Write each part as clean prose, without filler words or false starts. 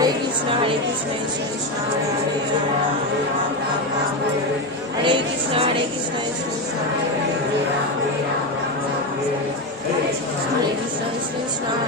Hare Krishna, Krishna Krishna, Hare Krishna, Hare Krishna, Krishna Hare Krishna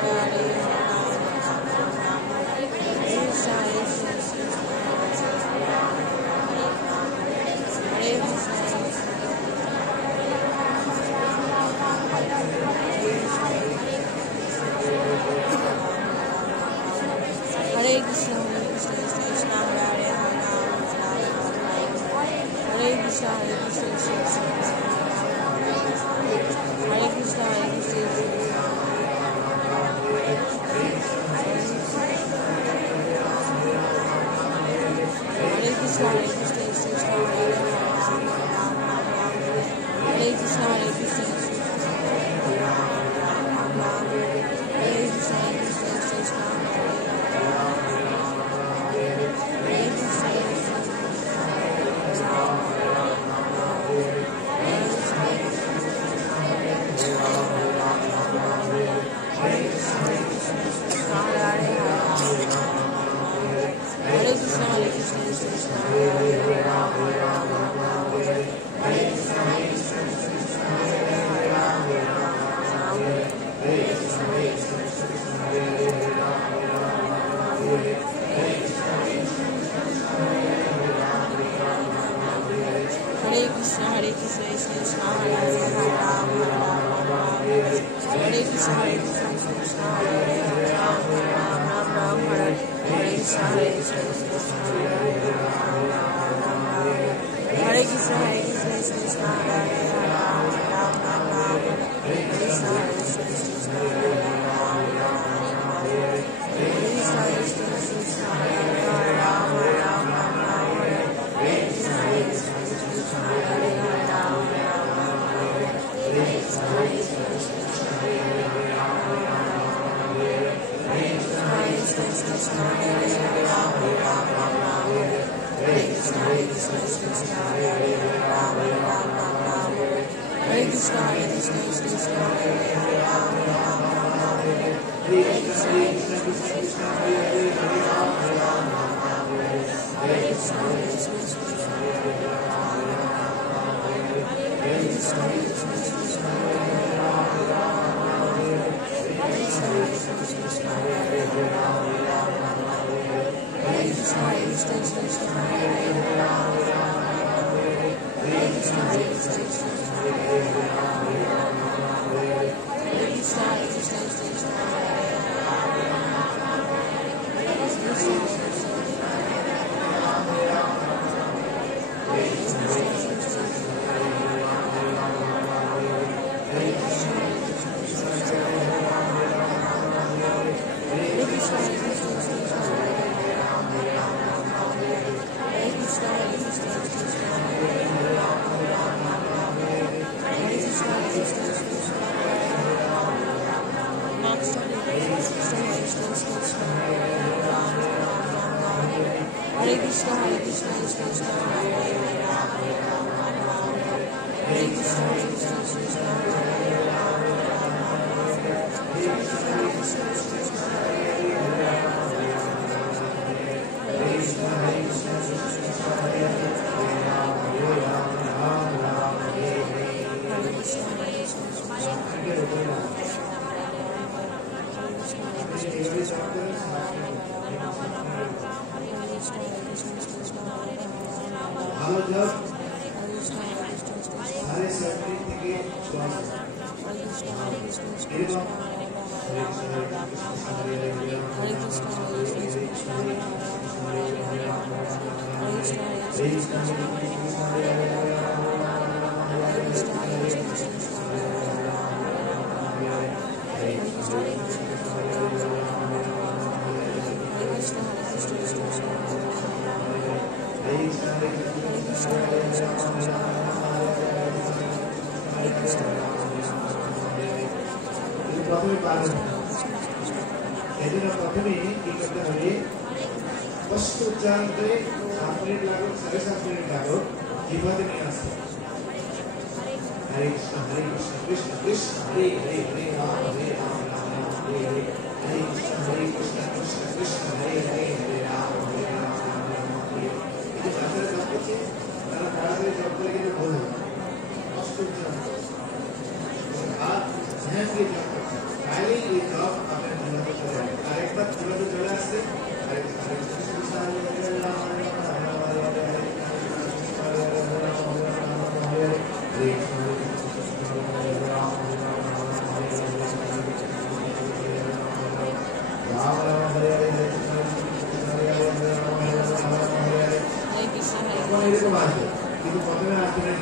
এরকম আসবে, কিন্তু প্রথমে আসবে না।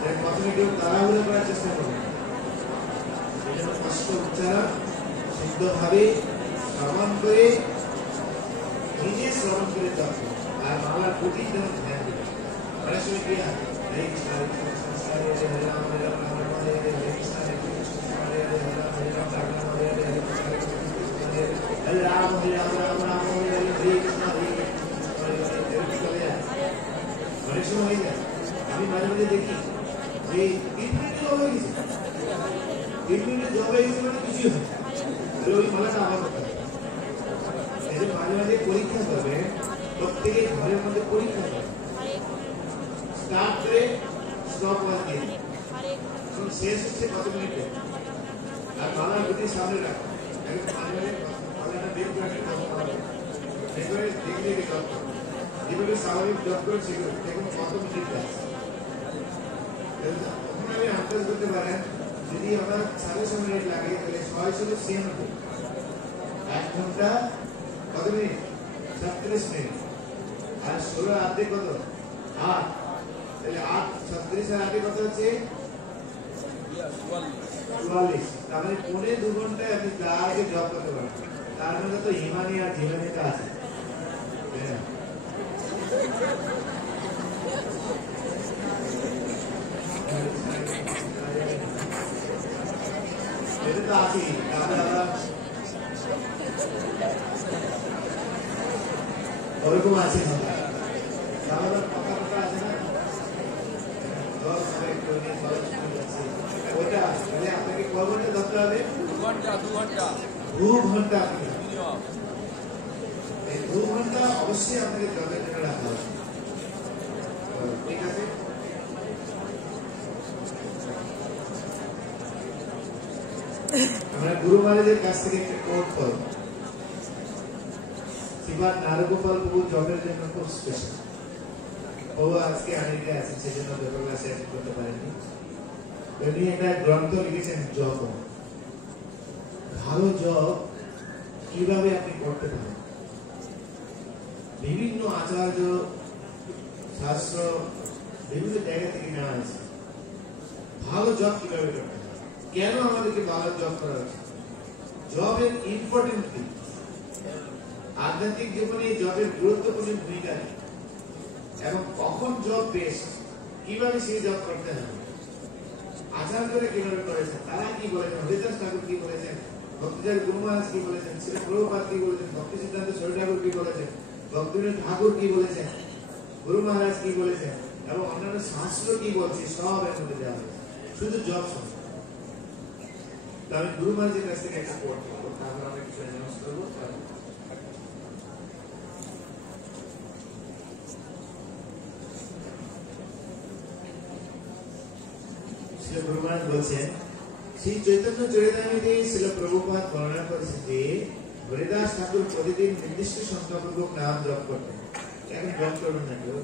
কিন্তু প্রথমে কেউ তাড়াহুড়ো করার চেষ্টা করবে, এই জন্য স্পষ্ট উচ্চারণ শুদ্ধভাবে শ্রবণ করে, নিজে শ্রবণ করে জপ করবে, আর বাংলার প্রতি যেন ধ্যান দেবে। অনেক সময় কি হয়, হরে কৃষ্ণ হরে কৃষ্ণ হরে রাম হরে রাম রাম রাম হরে হরে, হরে কৃষ্ণ হরে কৃষ্ণ হরে হরে, হরে রাম হরে রাম রাম রাম হরে হরে, হরে কৃষ্ণ হরে কৃষ্ণ হরে হরে, হরে রাম হরে রাম রাম রাম হরে হরে, হরে কৃষ্ণ হরে কৃষ্ণ হরে হরে। এরকম চলে যায়, অনেক সময় হয়ে যায়। আমি মাঝে মাঝে দেখি যে 3 মিনিটে জব হয়ে গেছে, 3 মিনিটে জব হয়ে গেছে মানে কিছুই হয়, তাহলে ওই মালাটা আবার করতে হবে। এই যে মাঝে মাঝে পরীক্ষা করবে, প্রত্যেকে ঘরের মধ্যে পরীক্ষা করবে, স্টার্ট করে স্টপ ওয়াচ দিয়ে এখন শেষ হচ্ছে কত মিনিটে, আর মালার গতি সামনে রাখো, একদম মাঝে মাঝে মালাটা বের করে দেখবে, দেখে দেখে জব করো, যেগুলো স্বাভাবিক জব করে সেগুলো দেখুন কত মিনিট আছে। তখন আমি আন্দাজ করতে পারেন, যদি আমার 6.5 মিনিট লাগে তাহলে 696, 1 ঘন্টা কত মিনিট, 36 মিনিট, আর 16 আধে কত 8, তাহলে 8 36 আর 8 কত হচ্ছে 44। তার মানে 2.5 ঘন্টায় আপনি আগে জব করতে পারেন। তার মধ্যে তো হিমানি আর জীবনীটা আছে, এটা তো আছে, ওরকম আছে না, পাকা পাকা আছে না, ওইটা তাহলে আপনাকে কয় ঘন্টা ধরতে হবে, 2 ঘন্টা। এই 2 ঘন্টা অবশ্যই আপনাকে জবের জন্য রাখতে হবে, ঠিক আছে। আমরা গুরু মহারাজের কাছ থেকে একটা কোট পাই, শ্রীমান নারগোপাল প্রভু জবের জন্য খুব স্পেশাল। ও আজকে আমেরিকায় আছেন, সেজন্য পেপার ক্লাসে অ্যাটেন্ড করতে পারেননি। উনি একটা গ্রন্থ লিখেছেন জব, ভালো জব কিভাবে আপনি করতে পারেন। বিভিন্ন আচার্য শাস্ত্র বিভিন্ন জায়গা থেকে নেওয়া হয়েছে, ভালো জব কিভাবে করতে হয়, কেন আমাদেরকে ভালো জব করা উচিত, জবের ইম্পর্টেন্ট কি, আধ্যাত্মিক জীবনে জবের গুরুত্বপূর্ণ ভূমিকা এবং কখন জব বেস্ট, কিভাবে সেই জব করতে হবে, আচার্যরা কিভাবে করেছেন, তারা কি বলেছেন, হরিদাস ঠাকুর কি বলেছেন, ভক্তিদার গুরু মহারাজ কি বলেছেন, শ্রী প্রভুপাদ কি বলেছেন, ভক্তি সিদ্ধান্ত সরী ঠাকুর কি বলেছেন, ভক্তিবিনোদ ঠাকুর কি বলেছেন, গুরু মহারাজ কি বলেছেন, এবং অন্যান্য শাস্ত্র কি বলছে, সব এর মধ্যে দেওয়া হয়েছে, শুধু জব সম্বন্ধে। আমি গুরু মহারাজের কাছ থেকে একটা কোট পাবো, তারপর আমরা কিছু অ্যানাউন্স করবো। গুরু মহারাজ বলছেন, শ্রী চৈতন্য চরিতামৃতে শ্রীল প্রভুপাদ বর্ণনা করেছেন যে হরিদাস ঠাকুর প্রতিদিন নির্দিষ্ট সংখ্যাপূর্বক নাম জপ করতেন। এখন জপ করবেন না কেউ,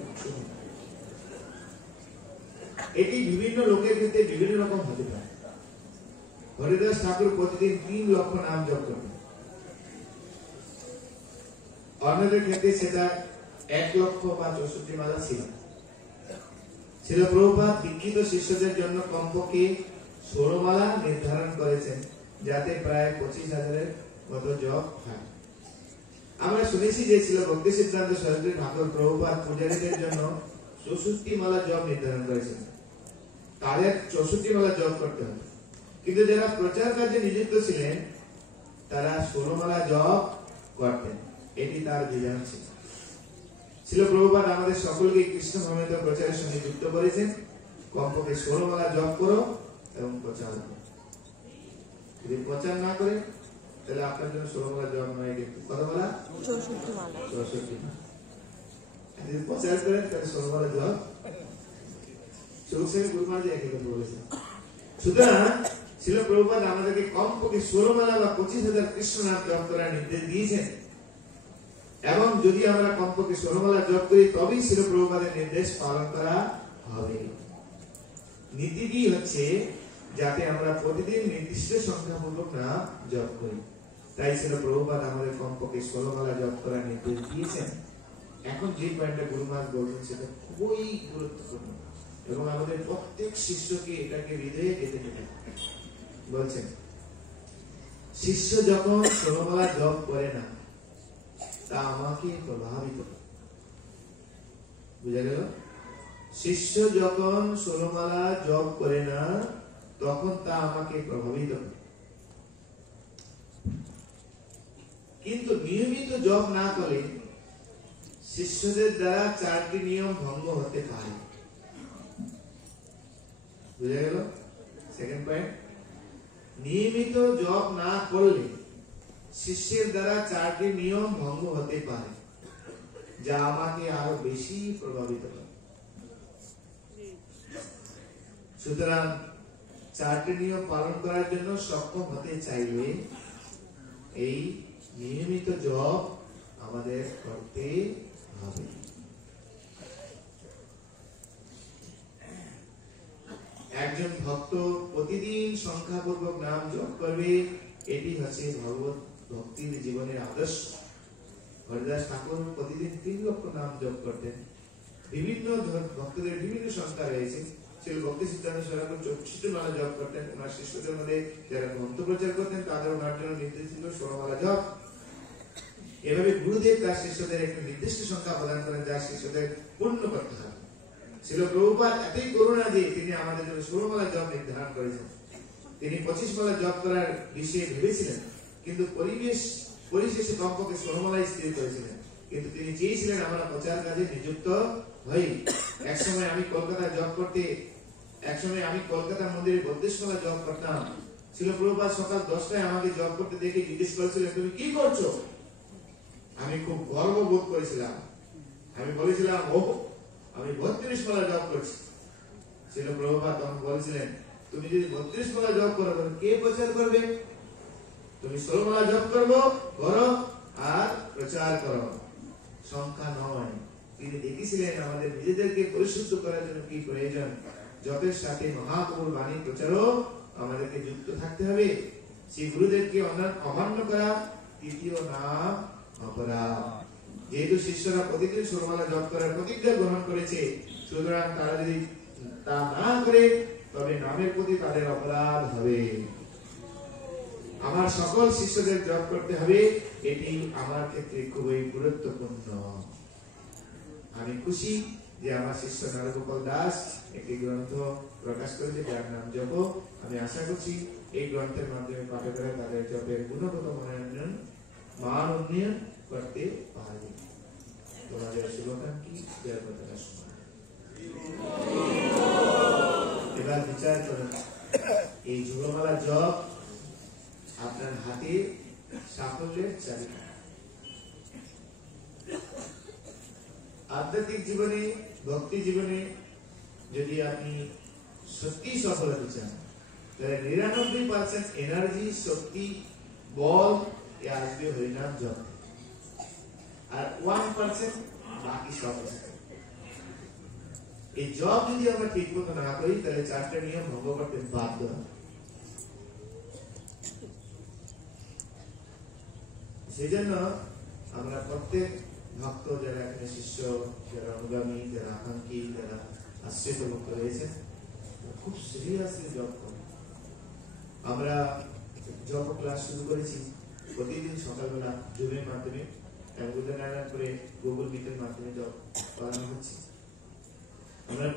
এটি বিভিন্ন লোকের ক্ষেত্রে বিভিন্ন রকম হতে পারে। হরিদাস ঠাকুর প্রতিদিন 3 লক্ষ নাম জপ করতেন, অন্যদের ক্ষেত্রে সেটা 1 লক্ষ বা 64 মালা ছিল। শ্রীল প্রভুপাদ দীক্ষিত শিষ্যদের জন্য কমপক্ষে 16 মালা নির্ধারণ করেছেন, যাতে প্রায় 25,000-এর মতো জপ হয়। আমরা শুনেছি যে শ্রীল ভক্তি সিদ্ধান্ত সরস্বতী ঠাকুর প্রভুপাদ পূজারীদের জন্য 64 মালা জপ নির্ধারণ করেছেন, তাদের 64 মালা জপ করতে হবে। কিন্তু যারা প্রচার কাজে নিযুক্ত ছিলেন তারা 16 মালা জপ করতেন, এটি তার বিধান ছিল। শ্রীল প্রভুপাদ আমাদের সকলকে কৃষ্ণ ধর্মের প্রচারের সঙ্গে যুক্ত করেছেন, কমপক্ষে 16 মালা জপ করো এবং প্রচার করো। যদি প্রচার না করে তাহলে আপনার জন্য 16 মালা জপ নয়, কিন্তু কত মালা, 64 মালা। 64 মালা। যদি প্রচার করেন তাহলে 16 মালা জপ। চৌসের গুরু মহারাজ একই কথা বলেছেন। সুতরাং শ্রীল প্রভুপাদ আমাদেরকে কমপক্ষে 16 মালা বা 25,000 কৃষ্ণ নাম জপ করার নির্দেশ দিয়েছেন, এবং যদি আমরা কমপক্ষে 16 মালা জপ করি তবেই শ্রীল প্রভুপাদের নির্দেশ পালন করা হবে। নীতিটি হচ্ছে যাতে আমরা প্রতিদিন নির্দিষ্ট সংখ্যাপূর্বক নাম জপ করি। তাই ছিল প্রভুপাদ আমাদের কমপক্ষে 16 মালা জপ করার নির্দেশ দিয়েছেন। এখন যে পয়েন্টটা গুরু মহারাজ বলছেন সেটা খুবই গুরুত্বপূর্ণ এবং আমাদের প্রত্যেক শিষ্যকে এটাকে হৃদয়ে গেঁথে নিতে বলছেন। শিষ্য যখন 16 মালা জপ করে না তা আমাকে প্রভাবিত করে। বুঝা গেল? শিষ্য যখন 16 মালা জপ করে না তখন তা আমাকে প্রভাবিত করে, কিন্তু নিয়মিত জপ না করলে শিষ্যদের দ্বারা 4টি নিয়ম ভঙ্গ হতে পারে। বুঝা গেল? সেকেন্ড পয়েন্ট, নিয়মিত জপ না করলে শিষ্যের দ্বারা 4টি নিয়ম ভঙ্গ হতে পারে, যা আমাকে আরো বেশি প্রভাবিত করে। সুতরাং 4টি নিয়ম পালন করার জন্য সক্ষম হতে চাইলে এই নিয়মিত জপ আমাদের করতে হবে। একজন ভক্ত প্রতিদিন সংখ্যাপূর্বক নাম জপ করবে, এটি হচ্ছে ভগবত ভক্তির জীবনের আদর্শ। হরিদাস ঠাকুর প্রতিদিন 3 লক্ষ নাম জপ করতেন। বিভিন্ন ভক্তদের বিভিন্ন সংখ্যা রয়েছে। ছিল ভক্তি সিদ্ধান্ত সরকার 64 মালা জপ করতেন। ওনার শিষ্যদের মধ্যে যারা মন্ত্র প্রচার করতেন তাদের ওনার জন্য নির্দেশ ছিল 16 মালা জপ। এভাবে গুরুদেব তার শিষ্যদের একটি নির্দিষ্ট সংখ্যা প্রদান করেন যা শিষ্যদের পূর্ণ করতে হবে। ছিল প্রভুপাদ এতই করুণা যে তিনি আমাদের জন্য 16 মালা জপ নির্ধারণ করেছেন। তিনি 25 মালা জপ করার বিষয়ে ভেবেছিলেন, কিন্তু পরিশেষে কমপক্ষে 16 মালাই স্থির করেছিলেন। কিন্তু তিনি চেয়েছিলেন আমরা প্রচার কাজে নিযুক্ত হই। একসময় আমি কলকাতা মন্দিরে 32 মালা জপ করতাম। ছিল প্রভুপাদ সকাল 10টায় আমাকে জপ করতে দেখে জিজ্ঞেস করেছিলেন তুমি কি করছো? আমি খুব গর্ব বোধ করেছিলাম। আমি বলেছিলাম ও আমি 32 মালা জপ করছি। ছিল প্রভুপাদ তখন বলেছিলেন তুমি যদি 32 মালা জপ করো তবে কে প্রচার করবে? তুমি 16 মালা জপ করো আর প্রচার করো, সংখ্যা নয়। তিনি দেখেছিলেন আমাদের নিজেদেরকে পরিশুদ্ধ করার জন্য কি প্রয়োজন। জপের সাথে মহাপ্রভুর বাণী প্রচারও আমাদেরকে যুক্ত থাকতে হবে। শ্রী গুরুদেবকে অমান্য করা তৃতীয় নাম অপরাধ। যেহেতু শিষ্যরা প্রতিদিন 16 মালা জপ করার প্রতিজ্ঞা গ্রহণ করেছে, সুতরাং তারা যদি তা না করে তবে নামের প্রতি তাদের অপরাধ হবে। আমার সকল শিষ্যদের জপ করতে হবে, এটি আমার ক্ষেত্রে খুবই গুরুত্বপূর্ণ। আমি খুশি যে আমার শিষ্য নরগোপাল দাস একটি গ্রন্থ প্রকাশ করেছে যার নাম জপ। আমি আশা করছি এই গ্রন্থের মাধ্যমে পাঠকেরা তাদের জপের গুণগত মান উন্নয়ন করতে পারবে। তোমাদের শুভকামনা জয় মাতা সময়। এবার বিচার করুন, এই যুগমালা জপ আপনার হাতে সাফল্যের চাবিকাঠি। আধ্যাত্মিক জীবনে, ভক্তি জীবনে যদি আপনি সত্যি সফল হতে চান তাহলে 99% এনার্জি, শক্তি, বল আসবে হরিনাম জপ, আর 1% বাকি সব আছে। এই জব যদি আমরা ঠিক মতো না করি তাহলে 4টা নিয়ম ভঙ্গ করতে বাধ্য হবে। সেজন্য আমরা প্রত্যেক ভক্ত যারা এখানে শিষ্য, যারা অনুগামী, যারা আকাঙ্ক্ষী, যারা আশ্রিত ভক্ত রয়েছেন খুব সিরিয়াসলি জব করি। আমরা জব ক্লাস শুরু করেছি প্রতিদিন সকালবেলা জুমের মাধ্যমে এবং উদয়নারায়ণপুরে গুগল মিটের মাধ্যমে জব করানো হচ্ছে। আমরা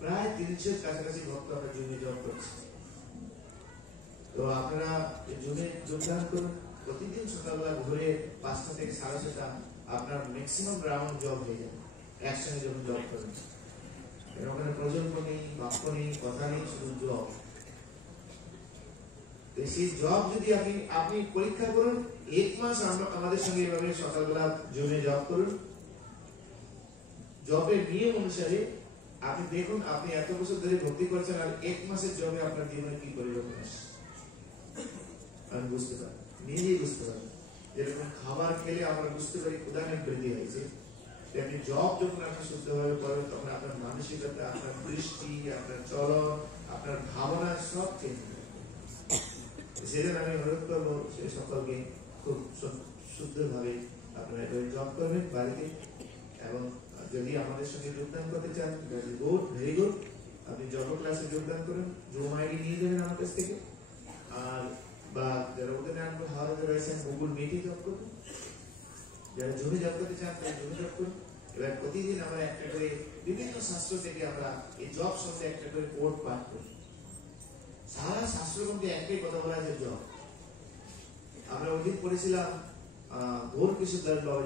প্রায় 300 কাছাকাছি ভক্ত আমরা জুমে জব করছি। তো আপনারা জুমে যোগদান করুন। প্রতিদিন সকালবেলা ঘুরে 5টা থেকে 6:30 আপনার ম্যাক্সিমাম রাউন্ড জব হয়ে যাবে একসঙ্গে যখন জব করবেন। ওখানে প্রজন্ম নেই, বাক্য নেই, কথা নেই, শুধু জব। সেই জব যদি আপনি পরীক্ষা করুন, 1 মাস আমাদের সঙ্গে এভাবে সকালবেলা জমে জব করুন। জবের নিয়ম অনুসারে আপনি দেখুন আপনি এত বছর ধরে ভক্তি করছেন আর 1 মাসের জবে আপনার জীবনে কি পরিবর্তন আসছে। আমি বুঝতে পারি, নিজেই বুঝতে পারি। যেরকম খাবার খেলে আমরা বুঝতে পারি ক্ষুধা বৃদ্ধি হয়েছে, তেমনি জব যখন আপনি সুস্থভাবে করবেন তখন আপনার মানসিক সেটাতে আপনার দৃষ্টি, আপনার চলন, আপনার ভাবনা সব চেঞ্জ হবে। সেজন্য আমি অনুরোধ করবো সে সকলকে খুব শুদ্ধভাবে আপনারা জব করবেন বাড়িতে, এবং যদি আমাদের সঙ্গে যোগদান করতে চান ভেরি গুড, আপনি জব ক্লাসে যোগদান করুন, জুম আইডি নিয়ে যাবেন আমার কাছ থেকে, আর বা যারা ওখানে আনবো হাওড়াতে রয়েছেন গুগল মিটে জব করুন, যারা জমি জব করতে চান তারা জমি জব করুন। এবার প্রতিদিন আমরা একটা করে বিভিন্ন শাস্ত্র থেকে আমরা এই জব শব্দে একটা করে কোড পাঠ করি। সারা শাস্ত্রের মধ্যে একটাই কথা বলা আছে জব। আমরা ওদিন পড়েছিলাম ভোর কিশোর দাস বাবা